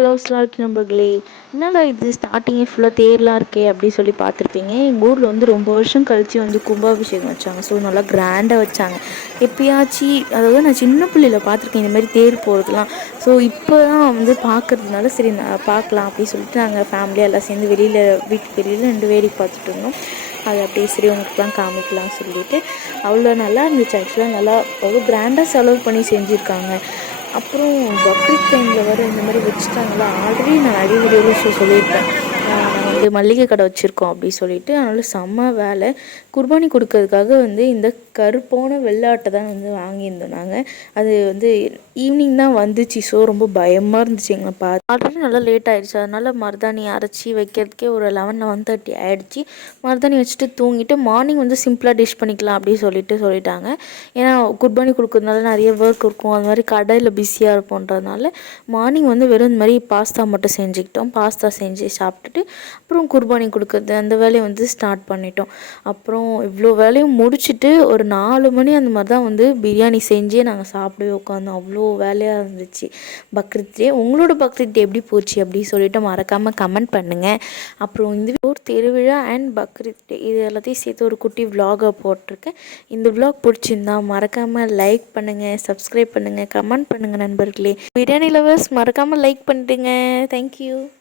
Hello slot நம்பர்களே, என்னடா இது ஸ்டார்டிங்கே ஃபுல்லாக தேர்லாம் இருக்கே அப்படி சொல்லி பார்த்துருப்பீங்க. எங்கள் ஊரில் வந்து ரொம்ப வருஷம் கழித்து வந்து கும்பாபிஷேகம் வச்சாங்க. ஸோ நல்லா கிராண்டாக வச்சாங்க. எப்பயாச்சும் அதாவது நான் சின்ன பிள்ளையில் பார்த்துருக்கேன் இந்த மாதிரி தேர் போகிறதுலாம். ஸோ இப்போ தான் வந்து பார்க்குறதுனால சரி நான் பார்க்கலாம் அப்படின்னு சொல்லிட்டு நாங்கள் ஃபேமிலியாக எல்லாம் சேர்ந்து வெளியில் வீட்டுக்கு வெளியில் 2 வேடிக்கை பார்த்துட்டு இருந்தோம். அது அப்படியே சரி உங்களுக்குலாம் காமிக்கலாம் சொல்லிட்டு அவ்வளோ நல்லா இருந்துச்சு. ஆக்சுவலாக நல்லா அவ்வளோ கிராண்டாக செலவு பண்ணி செஞ்சுருக்காங்க. அப்புறம் பக்ரீத் டைமில் வர இந்த மாதிரி வச்சுட்டாங்களா. ஆல்ரெடி நான் நிறைய வீடியோவில் சொல்லியிருப்பேன், நாங்கள் வந்து மளிகை கடை வச்சுருக்கோம் அப்படி சொல்லிட்டு. அதனால் செம்ம வேலை. குர்பானி கொடுக்கறதுக்காக வந்து இந்த கருப்பான வெள்ளாட்டை தான் வந்து வாங்கியிருந்தோம் நாங்கள். அது வந்து ஈவினிங் தான் வந்துச்சு. ஸோ ரொம்ப பயமாக இருந்துச்சு எங்களை பார்த்து. ஆல்ரெடி நல்லா லேட் ஆகிடுச்சு. அதனால் மருதாணி அரைச்சி வைக்கிறதுக்கே ஒரு 11-11:30 ஆகிடுச்சு. மருதாணி வச்சுட்டு தூங்கிட்டு மார்னிங் வந்து சிம்பிளாக டிஷ் பண்ணிக்கலாம் அப்படின்னு சொல்லிட்டாங்க. ஏன்னா குர்பானி கொடுக்கறதுனால நிறைய ஒர்க் இருக்கும், அது மாதிரி கடையில் பிஸியாக இருப்போன்றதுனால மார்னிங் வந்து வெறும் இந்த மாதிரி பாஸ்தா மட்டும் செஞ்சுக்கிட்டோம். பாஸ்தா செஞ்சு சாப்பிட்டுட்டு அப்புறம் குர்பானி கொடுக்குறது அந்த வேலையை வந்து ஸ்டார்ட் பண்ணிட்டோம். அப்புறம் இவ்வளோ வேலையும் முடிச்சுட்டு ஒரு 4 மணி அந்த மாதிரி தான் வந்து பிரியாணி செஞ்சே நாங்கள் சாப்பிடவே உட்காந்தோம். அவ்வளோ வேலையாக இருந்துச்சு பக்ரீத் டே. உங்களோட பக்ரீத் டே எப்படி போச்சு அப்படின்னு சொல்லிட்டு மறக்காமல் கமெண்ட் பண்ணுங்கள். அப்புறம் இந்த ஒரு திருவிழா அண்ட் பக்ரீத் டே இது எல்லாத்தையும் சேர்த்து ஒரு குட்டி விலாகை போட்டிருக்கேன். இந்த விலாக் பிடிச்சிருந்தா மறக்காமல் லைக் பண்ணுங்கள், சப்ஸ்கிரைப் பண்ணுங்கள், கமெண்ட் பண்ணுங்கள் நண்பர்களே. பிரியாணி லவர்ஸ் மறக்காமல் லைக் பண்ணிட்டுங்க. தேங்க்யூ.